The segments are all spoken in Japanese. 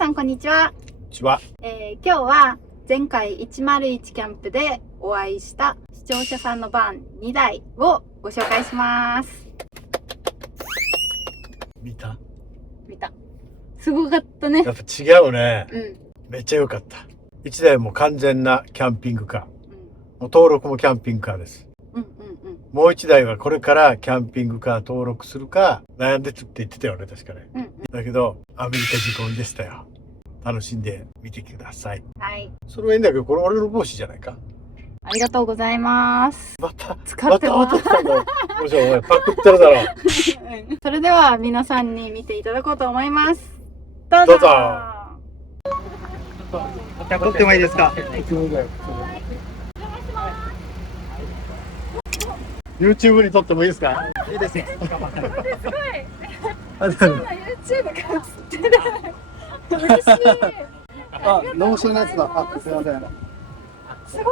さんこんにちは。今日は前回101キャンプでお会いした視聴者さんのバン2台をご紹介します。見たすごかったね。やっぱ違うね。めっちゃ良かった。1台も完全なキャンピングカー。もう登録もキャンピングカーです。もう1台はこれからキャンピングカー登録するか悩んでって言ってたよね、確かね。だけどアメリカ仕込みでしたよ。楽しんでみてください。はい。それはいいんだけど、これ俺の帽子じゃないか。ありがとうございます。また使ってます。来たんだよ。もしお前パクってるだろ。それでは皆さんに見ていただこうと思います。どうぞ。撮ってもいいですか。YouTube に撮ってもいいですか。いいですね。すごい。そうな YouTube から撮ってる。嬉しい。あ、ノーションのやつだ。あ、すいません。すごい。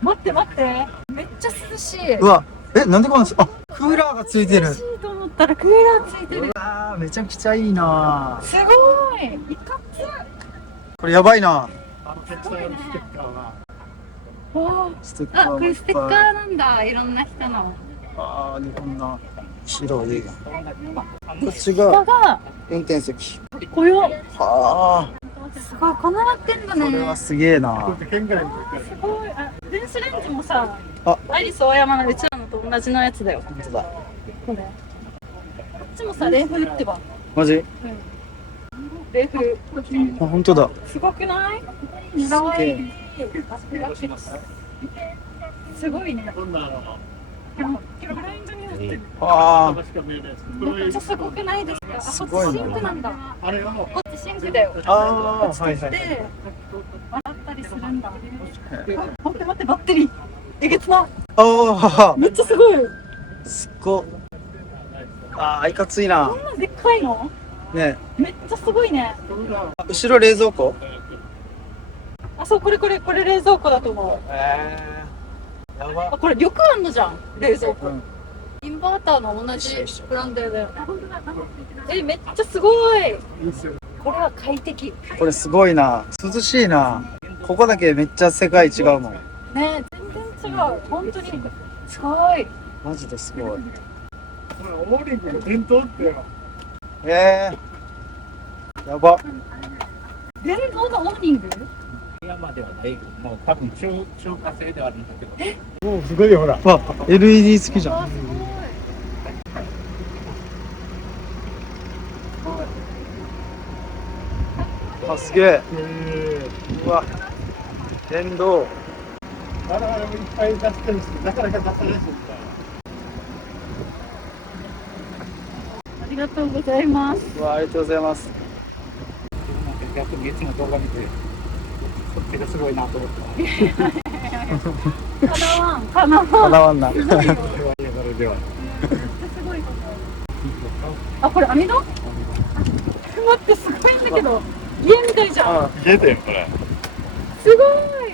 待ってめっちゃ涼しい。うわ、なんでこんなあ、クーラーがついてる。涼しいと思ったらクーラーついてる。うわー、めちゃくちゃいいな。すごい。いかつ。これやばいな。ステッカーは。ステッカーあ、これステッカーなんだ。いろんな人の。ああ、日本の白い。こっち下がが運転席。こよ。あすごい、こんななってんだあ、これね。はすげえな。すごい。あ、電子レンジもさ、あ、アイリスオーヤマのうちらのと同じのやつだよ。本当だ。これ。こっちもさ、冷風ってば。マジ？冷風。あ、本当だ。すごくない？かわいい。すごいね。ああ、めっちゃすごくないですか？すあ、こっちごいなシンクなんだ。こっちシンクだよ。ああ、はいはい。で、洗ったりするんだ。待って、バッテリー。えげつな。ああ、めっちゃすごい。すっご。ああ、いかついなこん。なでっかいの？ね、めっちゃすごいね。あ、後ろ冷蔵庫？あ、そう、これ冷蔵庫だと思う。やば。あ、これ緑あんのじゃん、冷蔵庫。うんインバーターの同じブランドだよ。めっちゃすごい。これは快適。これすごいな。涼しいな。ここだけめっちゃ世界違うもん。ね、全然違う。本当にすごい。マジですごい。オーリングの伝統ってよ。やば。電動のオーニング？山ではない、もう多分中華製ではあるんだけど。もうすごいよ、ほら。わ、LED 付きじゃん。あ、すげえ。うわ、電動。我々もいっぱい出してるし、なかなか出さないし。ありがとうございます。うわ、ありがとうございます。なんか逆にいつも動画見て、そっちがすごいなと思って。かなわんな。すすごいよ。では。すごい。あ、これ網戸？待って、すごいんだけど。家みたいじゃん。家だよ、これ。すごい。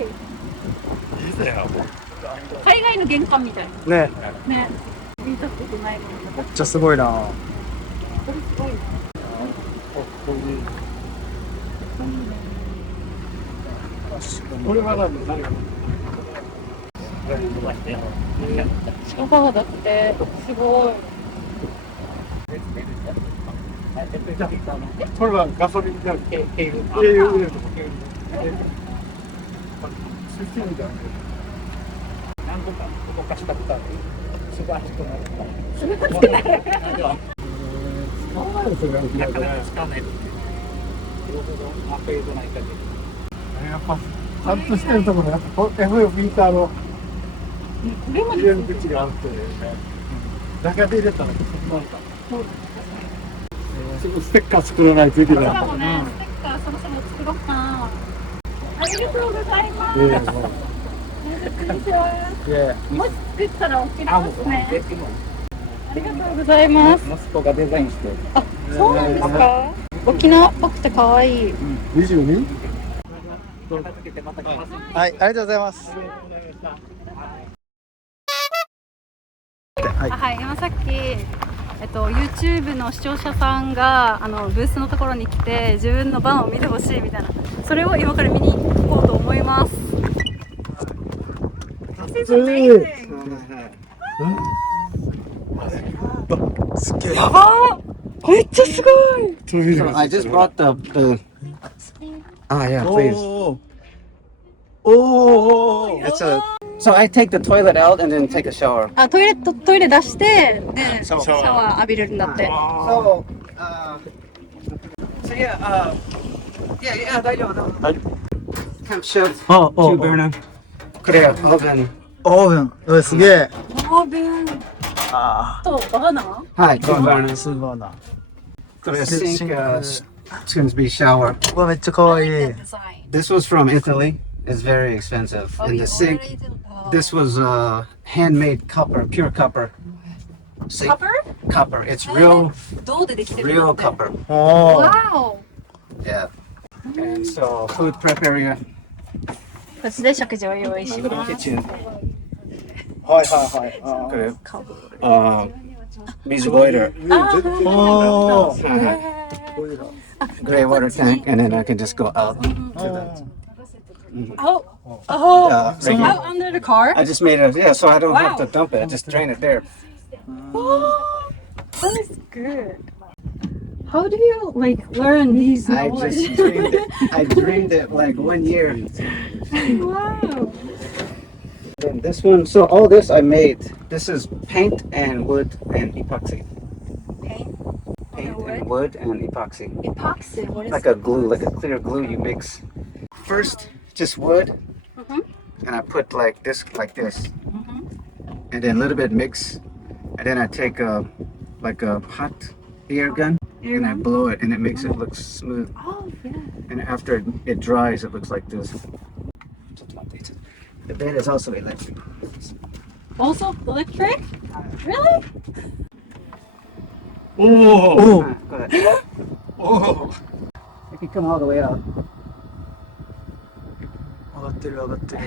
家だよ。海外の玄関みたい。ね、ね。見たことないもん。めっちゃすごいな。これすごいな。これは何だ。シカバだってすごい。これはガソリンじゃなくて、軽油入れるとこ。何個か動かしたことある。すごい走ってない。なかなか使わない。アップデートないかで。やっぱちゃんとしてるところ、やっぱ F ミーターのこれまで入れる口があるってね。中で入れたらそうなんだ。ステッカー作らないといけない。しかもね、ステッカーそろそろ作ろうかな。ありがとうございます。こんにちは。もし作ったら送りますね。ありがとうございます。息子がデザインして。あ、そうなんですか。沖縄っぽくて可愛い。 22？はい、ありがとうございます。はい、今さっき YouTube の視聴者さんがブースのところに来て自分の番を見てほしいみたいな、それを今から見に行こうと思います。This is amazing. すっげえ。やばー、めっちゃすごい。 So I just brought the yeah, please. おお。 It's a so I take the toilet out and then take a shower. あ、トイレ出してでシシャワーャワー浴びれるんだって。 So so yeah, yeah, 大丈夫。Camp chef, あ、 two burner, Korea oven. オーブン。うわすげえ。オーブンあとバナナ。はい、two あ。 burners. すごいな。 Korea sink, it's going to be shower. うわめっちゃ可愛い。 This was from Italy. It's very expensive. And the sink, this was handmade copper, pure copper. Sink, copper. It's real, 銅でできてるんだ real って。 copper. おお。わお。 Yeah. And so food prep area, こっちで食事を用意し little ます。 kitchen. はいはいはい。 Korea. Music boiler, おお。 gray water tank, and then I can just go out to the. Oh, Right here. out under the car. I just made it, yeah, so I don't have Wow. to dump it. I just drain it there. Oh, that is good. How do you learn these I knowledge? just dreamed it. I dreamed it like 1 year. Wow. Then this one, so all this I made. This is paint and wood and epoxy. Paint Paint wood? and wood and epoxy. Epoxy. What is Like a glue, like a clear glue you mix. First, just wood, Mhm. and I put like this, and then a little bit mix, and then I take like a hot air gun, and I blow it, and it makes it look smooth. Oh, yeah. And after it dries, it looks like this. The bed is also electric. Also electric? Really? おお。 Go ahead. おお。 It can come all the way out. 上がってる上がってる。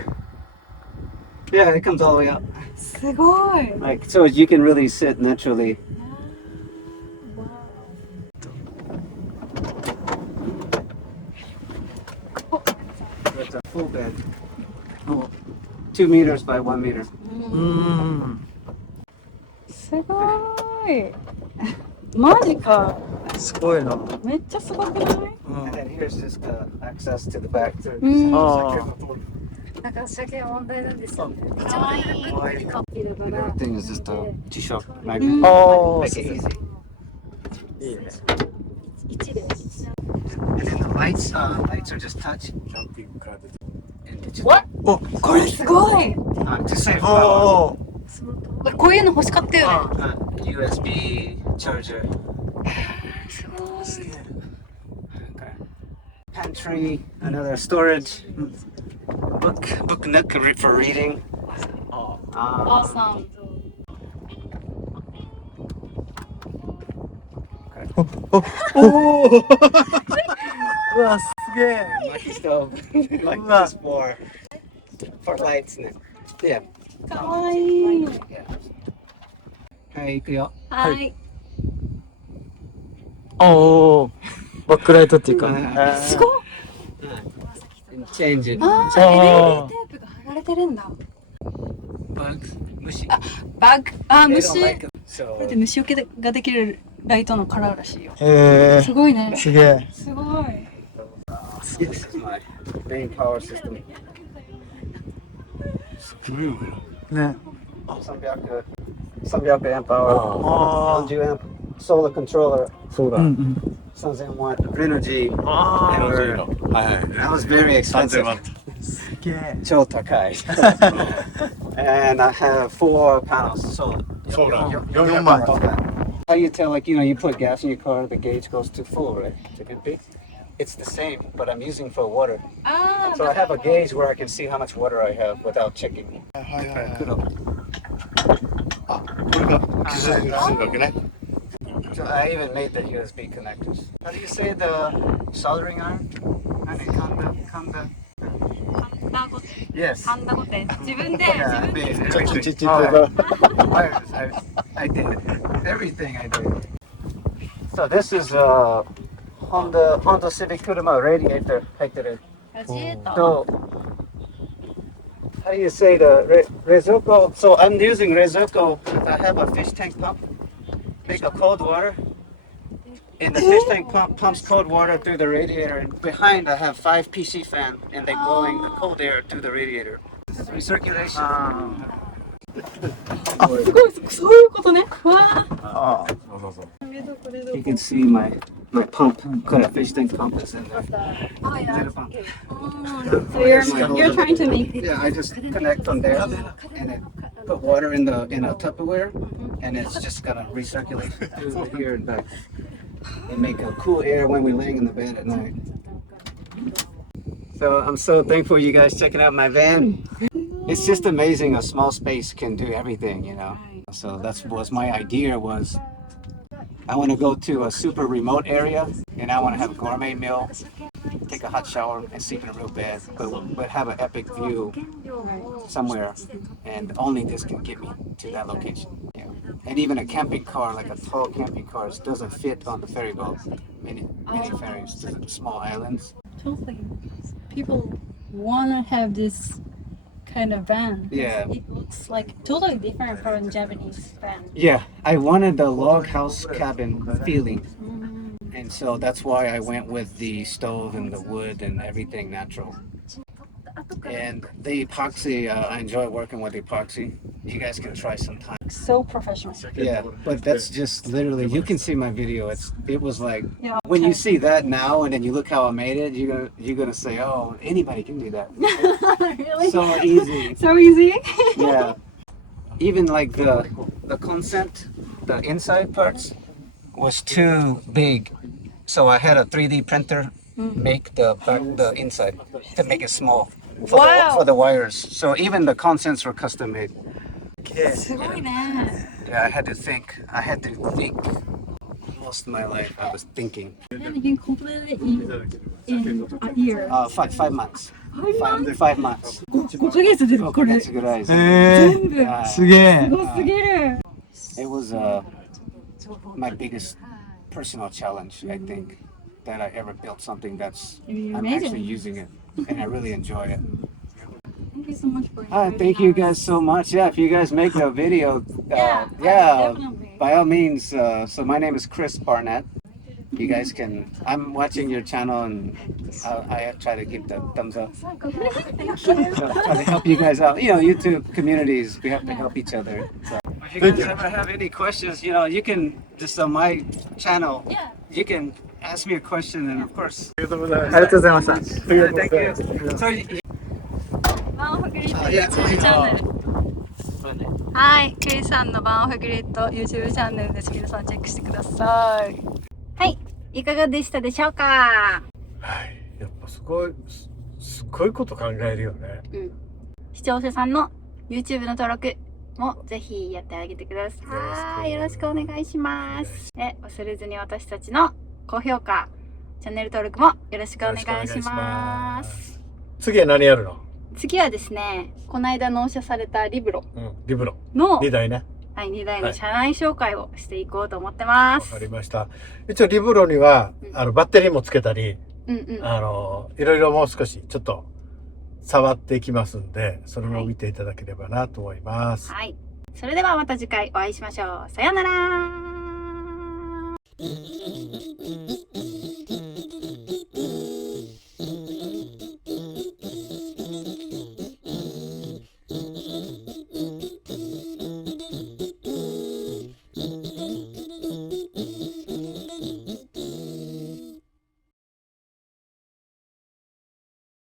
Yeah, it comes all the way out. すごい。 Like so, you can really sit naturally. It's a full bed. 2 meters by 1 meter. うん。すごい。マジか。すごいな。めっちゃすごくない？ And then here's just the access to the back. To あなんか鮭は問題なんですよね。めっちゃ可愛い。カッピだか And ら。 everything is just a G-Shock magnet. あ。おお。 Make it easy. いいね。 1で。 And then the lights, lights are just touch. And it's just, What? お、これ。すごい。 to save お power. お。こういうの欲しかったよね。 USB charger. すごい。 Okay. Pantry, another storage. Book nook for reading. お母さん。おお。うわすげえ。 Lucky stove. Like Wow. this for lights. Yeah. かわいい。 Yeah. Hey, 行くよ。はい。おお。バックライトっていうか。すごい。 Change it. ああ、LED テープが貼られてるんだ。 Bugs. Mushy. バッグ、あ、 They 虫。 don't こ like them. So れで虫除けができるライトのカラーらしいよ。えすごいねえ。。すげえ。すごい。 this is my main power system. ね。 300 amp hour. ああ。 40 amp solar controller. そうだ。うんうん。 3000 watt energy. ああ。 That was very expensive. すげえ。超高い. And I have 4 panels solar. 4枚。 How you tell, like, you put gas in your car, the gauge goes to full, right? To empty? It's the same, but I'm using for water. あ So I have a gauge where I can see how much water I have without checking. はいはいはい。 これが崩れるわけね。So I even made the USB connectors. How do you say the soldering iron? 何神田あ、ごと。Yes. ハンダゴテ。自分で、 Yeah, I 自分で。 made ちょっと everything. ちっちゃいと Wires, I did everything I did. So this is Honda Civic Kuruma radiator 入ってる。ラジエーター。 So how do you say the Rezuko? So I'm using Rezuko. I have a fish tank pump. Make a cold water. And the fish tank pumps cold water through the radiator. And behind I have 5 PC fan, and they blowing the cold air through the radiator. Recirculation. あ、すごい、そういうことね。わあ。 そうそうそう You can see my pump. Got a fish tank pump is in there. Oh, yeah. Zero pump. So you're trying to make. Yeah, I just connect from there and then put water in a Tupperware, and it's just gonna recirculate through here and back and make a cool air when we're laying in the bed at night. So I'm so thankful you guys checking out my van. It's just amazing a small space can do everything, you know. So that's was my idea was I want to go to a super remote area and I want to have a gourmet meal, take a hot shower and sleep in a real bed, but have an epic view somewhere, and only this can get me to that location. Yeah. And even a camping car, like a tall camping car, doesn't fit on the ferry boat. Many ferries, the small islands. Totally. People wanna have this kind of van. Yeah. It looks like totally different from Japanese van. Yeah, I wanted the log house cabin feeling. And so that's why I went with the stove and the wood and everything natural. And the epoxy, I enjoy working with epoxy. You guys can try sometime. So professional. Yeah, but that's just literally, you can see my video. It was like, Yeah. when you see that now and then you look how I made it, you're gonna say, oh, anybody can do that. Really? So easy. So easy. Yeah. Even like the consent, the inside parts was too big. So I had a 3D printer make the inside to make it small Wow. for the wires. So even the consents were custom made. すごいね。 Yeah, I had to think. Most of my life I was thinking. And you can complete it in a year. 5 months. 5 5 months. 5ヶ月でこれ。 That's a good idea. 全部。 Yeah. すげえすごすぎる。 It was my biggest personal challenge, I think, that I ever built something that's I'm Amazing. actually using it and I really enjoy it. Thank you so much for Thank you guys so much. Yeah, if you guys make a video, Yeah, yeah, definitely. by all means. So my name is Chris Barnett. You guys can. I'm watching your channel and I try to give the thumbs up. So try to help you guys out. You know, YouTube communities, we have to help each other. So if you guys ever have any questions, you know, you can just on my channel. Yeah. You can ask me a question, and of course. ありがとうございますありがとうございました。 Thank you. So バンオフグリッド YouTube チャンネル。はい、クリスさんのバンオフグリッド YouTube チャンネルです。皆さんチェックしてください。はい、いかがでしたでしょうか。はいやっぱすごいこと考えるよね視聴者さんの YouTube の登録もぜひやってあげてください。よろしくお願いします。で、忘れずに私たちの高評価、チャンネル登録もよろしくお願いします。次は何やるの次はですね、この間納車されたリブロリブロの2台ねはい2台の車内紹介をしていこうと思ってまわす。かりました一応リブロにはバッテリーもつけたりうんうん。いろいろもう少しちょっと触っていきますんでそれも見ていただければなと思います、はい。それではまた次回お会いしましょう。さようなら。